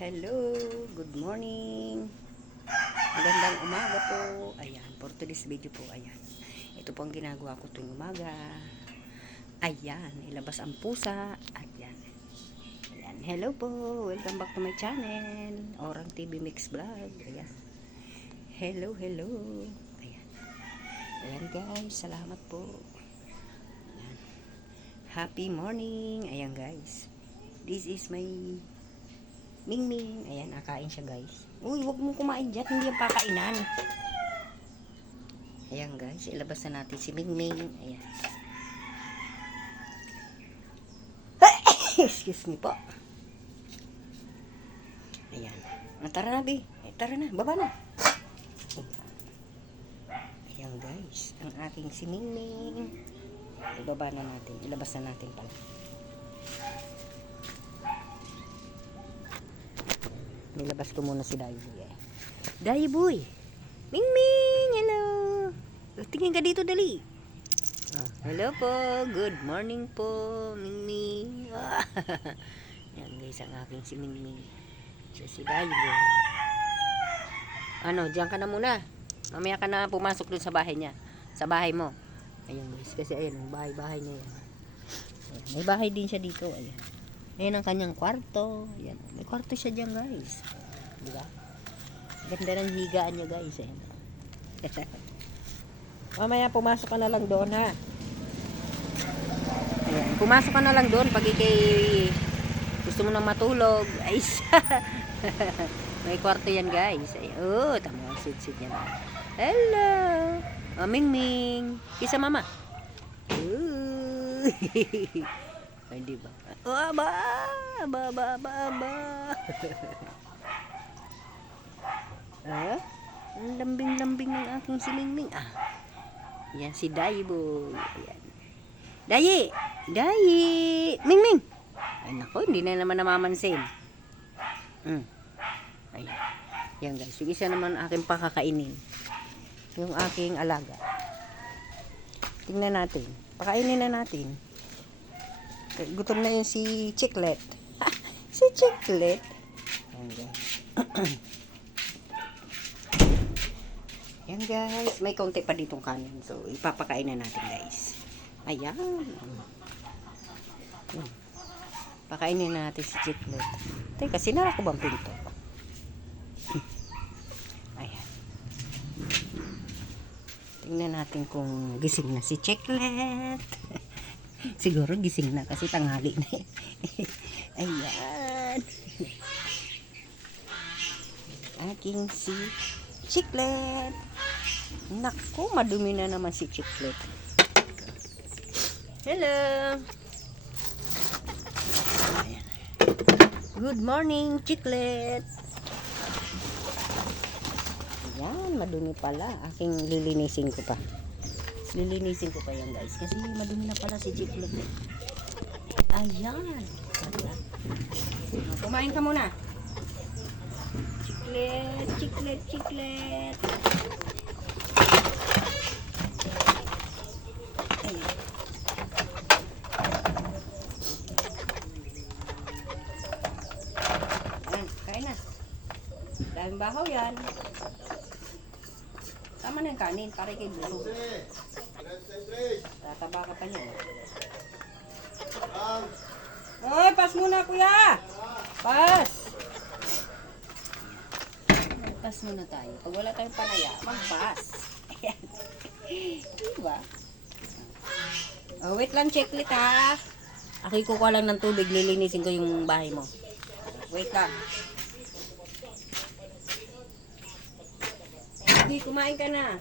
Hello, good morning. Magandang umaga po. Ayan, for today's video po, ayan. Ito po ang ginagawa ko tuwing umaga. Ayan, ilabas ang pusa. Ayan. Ayan, hello po. Welcome back to my channel. Orang TV Mix Vlog. Ayan. Hello, hello. Ayan. Ayan guys, salamat po. Ayan. Happy morning. Ayan guys. This is my Mingming. Ayan, nakain siya guys. Uy, wag mo kumain dyan. Hindi yung pakainan. Ayan guys, ilabas na natin si Mingming. Ayan. Excuse me po. Ayan. Ah, tara na, Bi. Eh, tara na, baba na. Ayan. Guys, ang aking si Mingming. Ibaba na natin. Ilabas na natin pala. Nilabas ko muna si Daiboy eh. Daiboy! Ming Ming! Hello! Tingin ka dito dali. Ah, hello po. Good morning po. Ming Ming. Yan guys ang aking si Ming Ming. Siya si Daiboy. Ano, diyan ka na muna. Mamaya ka na pumasok dun sa bahay niya. Sa bahay mo. Ayun guys. Kasi ayun, ang bahay-bahay niya yan. May bahay din siya dito. Ayan. Ayan ang kanyang kwarto. Ayan. May kwarto siya dyan guys. Di ba? Ganda ng higaan niya guys. Ayan. Mamaya pumasok ka na lang doon ha. Ayan. Pumasok ka na lang doon pag ikay gusto mo nang matulog. Ay, may kwarto yan guys. Ay, oh, tama sit-sit yan. Hello. Oh, Ming Ming. Kisa mama. Ooh. Ay, di ba? Oh, aba, aba, aba, aba, aba. ah? Ang lambing-lambing ng aking si Mingming. Ah. Yan si Daibo. Ayan. Dayi! Dayi! Mingming! Ay, nako, hindi na naman namamansin. Mm. Ayan. Yan guys, yung isa naman aking pakakainin. Yung aking alaga. Tingnan natin. Pakainin na natin. Gutom na yun si Chiclet. si Chiclet. Yan guys. May konti pa ditong kanin. So, ipapakain na natin guys. Ayan. Yan. Pakainin na natin si Chiclet. Teka, sinara ko bang pinto? Ayan. Tingnan natin kung gising na si Chiclet. Siguro gising na kasi tanghali na. eh. Ayan. Aking si Chiclet. Naku, madumi na naman si Chiclet. Hello. Good morning, Chiclet. Ayan, madumi pala. Aking lilinisin ko pa. Lilinisin ko pa yan guys. Kasi madumi na pala si Chiclet. Ayan. Kumain ka muna. Chiclet, chiclet, chiclet. Daming bahaw yan. Tama na yung kanin, para kay Bulo. Tataba ka pa niya. Oy, pas muna kuya! Pas! Pas muna tayo. Pag wala tayong panaya, mag-pas. Ayan. diba? Oh, wait lang, checklit ha. Ako kukuha lang ng tubig, lilinisin ko yung bahay mo. Wait lang. Sige, kumain ka na.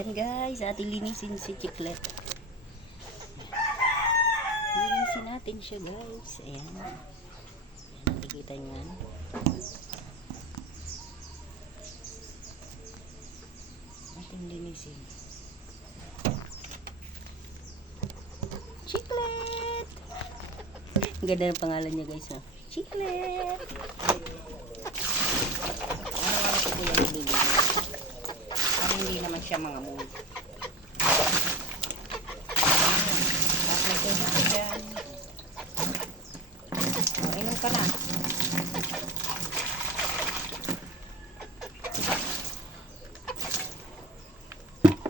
Yan guys, ating linisin si Chiclet. Linisin natin siya guys. Ayan. Ayan, nakikita niyo yan. Ating linisin. Chiclet! Ang ganda ng pangalan niya guys. Oh. Chiclet! Ano ko ko yung nililinis? Para hindi naman siya mga may tubig ko dyan. O, inom ka na.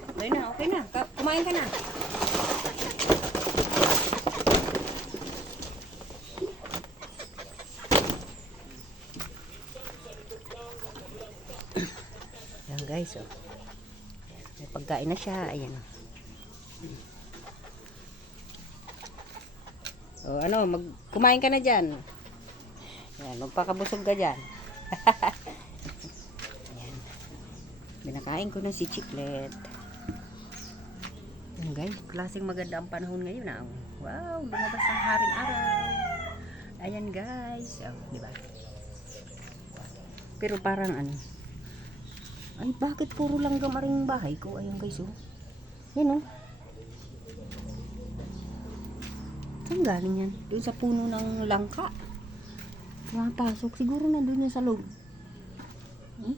Okay na, okay na. Kumain ka na. Guys, oh. Pagkain na siya. Ayan. O ano, mag kumain ka na diyan. Yan, magpakabusog ka diyan. Ayan. Binakain ko na si Chiclet. Yan guys, klaseng maganda ang panahon ngayon ah. Wow, lumabas ang haring araw. Ayan guys. Oh, di ba? Pero parang ano, ay, bakit puro langgam aring bahay ko? Ayun guys, oh. Yan, oh. Saan galing yan? Doon sa puno ng langka. Pumapasok. Siguro nandun yan sa loob. Hmm?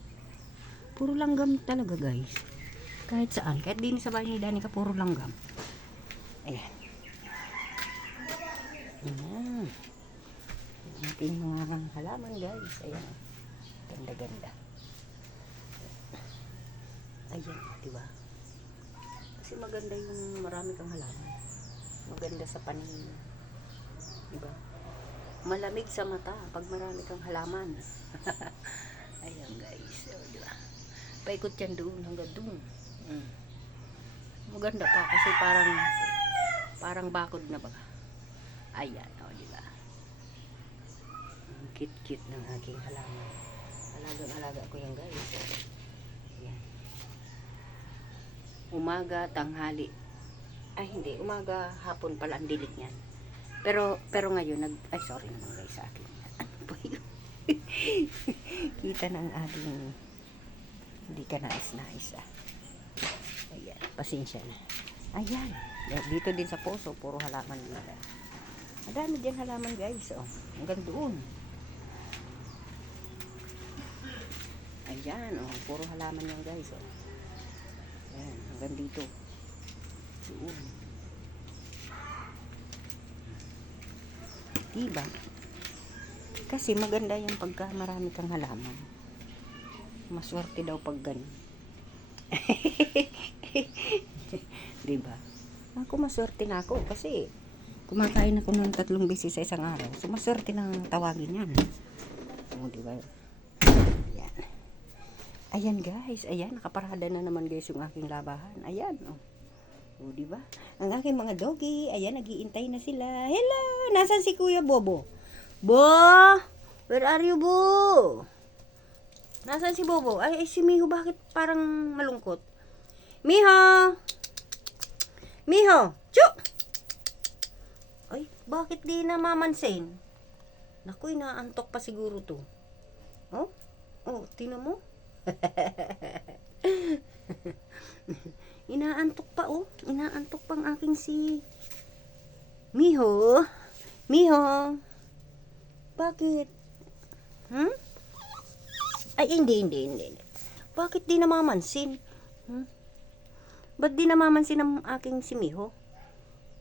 Puro langgam talaga, guys. Kahit saan. Kahit din sa bahay ni Danica, puro langgam. Ayan. Ayan. Ating mga halaman, guys. Ayan. Ganda-ganda. Ayan, di ba? Kasi maganda yung marami kang halaman. Maganda sa paningin. Di ba? Malamig sa mata pag marami kang halaman. Ayan guys, o, di ba? Paikot yan doon hanggang doon. Mm. Maganda pa kasi parang parang bakod na ba? Ayan, o, di ba? Ang cute-cute ng aking halaman. Alagang-alaga ko yan guys. Ayan umaga, tanghali. Ay, hindi. Umaga, hapon pala ang dilig niyan. Pero, pero ngayon, nag, ay, sorry naman guys sa akin. Ano ba yun? Kita ng ating, hindi ka nais-nais ah. Ayan, pasensya na. Ayan, dito din sa puso, puro halaman nila. Madami dyan halaman guys, oh. Hanggang doon. Ayan, oh, puro halaman yan guys, oh. Hanggang dito. Doon. Diba? Kasi maganda yung pagka marami kang halaman. Maswerte daw pag ganun. diba? Ako maswerte na ako kasi kumakain ako ng tatlong beses sa isang araw. So maswerte ng tawagin yan. O, diba? Ayan. Guys, ayan, nakaparada na naman guys yung aking labahan. Ayan, oh. O, di ba? Ang aking mga doggy, ayan, nagiintay na sila. Hello! Nasaan si Kuya Bobo? Bo! Where are you, Bo? Nasaan si Bobo? Ay, ay si Miho, bakit parang malungkot? Miho! Miho! Chu! Ay, bakit di na mamansin? Naku, inaantok pa siguro to. Oh? Oh, tinan mo? Inaantok pa oh. Inaantok pang aking si Miho. Miho. Bakit? Hmm? Ay, hindi, hindi, hindi. Bakit di namamansin? Hmm? Ba't di namamansin ang aking si Miho?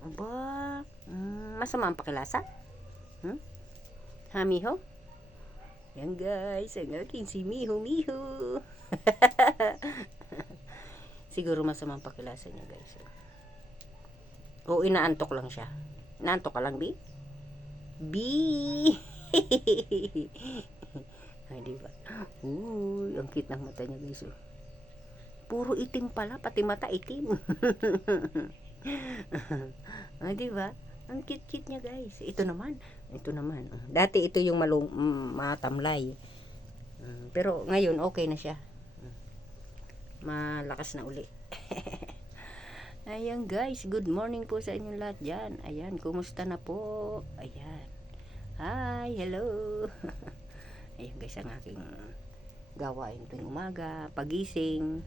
Aba, mm, masama ang pakilasa? Hmm? Ha, Miho? Yan guys, ang aking si Miho, Miho. Siguro masamang pakilasa niya guys. O inaantok lang siya. Inaantok ka lang, B? B! Ay, di ba? Uy, ang cute ng mata niya guys. Oh. Puro itim pala, pati mata itim. Ay, di ba? Ang cute-cute niya guys. Ito naman, ito naman. Dati ito yung malung matamlay. Mm, Pero ngayon okay na siya. Malakas na uli. Ayan guys, good morning po sa inyong lahat dyan. Ayan, kumusta na po? Ayan. Hi, hello. Ayan guys, ang aking gawain tuwing umaga. Pagising,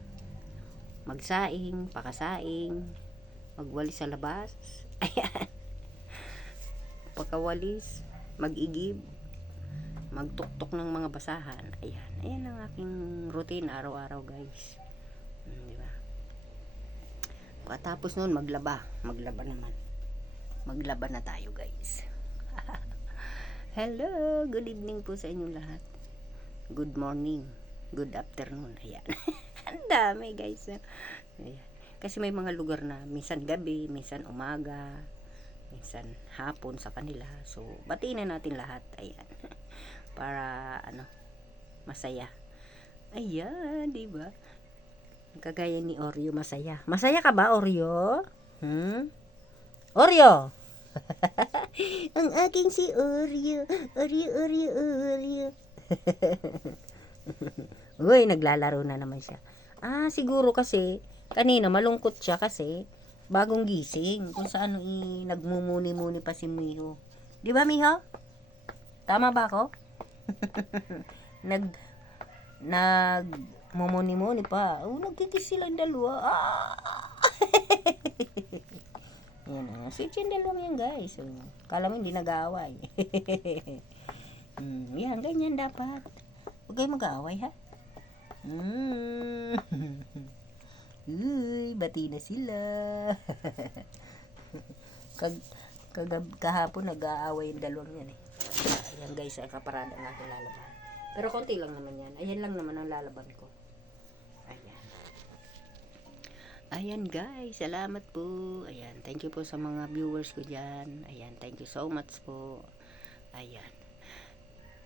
magsaing, pakasaing, magwalis sa labas. Ayan. Pagkawalis, mag-igib, magtuktok ng mga basahan. Ayan. Ayan ang aking routine araw-araw guys. Hmm, di ba? Pagkatapos noon, maglaba. Maglaba naman. Maglaba na tayo, guys. Hello! Good evening po sa inyong lahat. Good morning. Good afternoon. Ayan. Ang dami, guys. Ayan. Kasi may mga lugar na minsan gabi, minsan umaga, minsan hapon sa kanila. So, batiin na natin lahat. Ayan. Para, ano, masaya. Ayan, di ba? Kagaya ni Oreo, masaya. Masaya ka ba, Oreo? Hmm? Oreo! Ang aking si Oreo. Oreo, Oreo, Oreo. Uy, naglalaro na naman siya. Ah, siguro kasi, kanina malungkot siya kasi, bagong gising. Kung saan i nagmumuni-muni pa si Miho. Di ba, Miho? Tama ba ako? nag nag mumuni-muni pa. Oh, nagkikis silang dalawa. Ah! yan ah. Sweet yung dalawang yan, guys. Oh, kala mo hindi nag-aaway. hmm, yan, ganyan dapat. Huwag kayo mag-aaway, ha? Mm. Uy, bati na sila. Kag, kagab, kahapon nag-aaway yung dalawang yan eh. Ayan guys, ang kaparada ng aking lalaban. Pero konti lang naman yan. Ayan lang naman ang lalaban ko. Ayan. Ayan guys, salamat po. Ayan, thank you po sa mga viewers ko dyan. Ayan, thank you so much po. Ayan.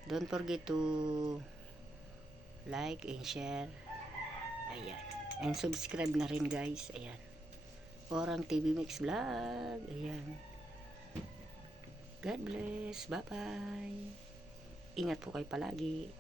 Don't forget to like and share. Ayan. And subscribe na rin guys. Ayan. Orang TV Mix Vlog. Ayan. God bless. Bye-bye. Ingat po kayo palagi.